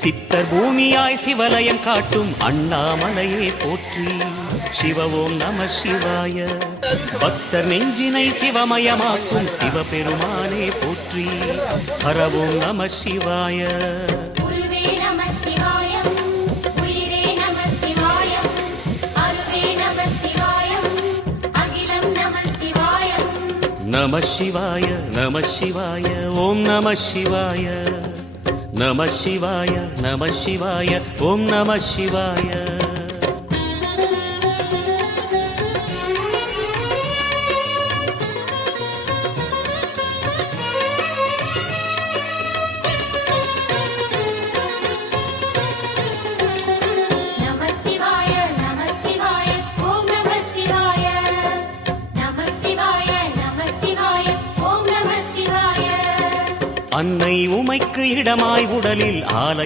சித்தர் பூமியாய் சிவலயம் காட்டும் அண்ணாமலையே போற்றி. சிவவோம் நம சிவாய. பக்தர் நெஞ்சினை சிவமயமாக்கும் சிவபெருமானே போற்றி. ஹரவோம் நம சிவாய. நம சிவாய நம சிவாய ஓம் நம சிவாய. நம சிவாய நம சிவாய ஓம் நம சிவாய. அன்னை உமைக்கு இடமாய் உடலில் ஆலை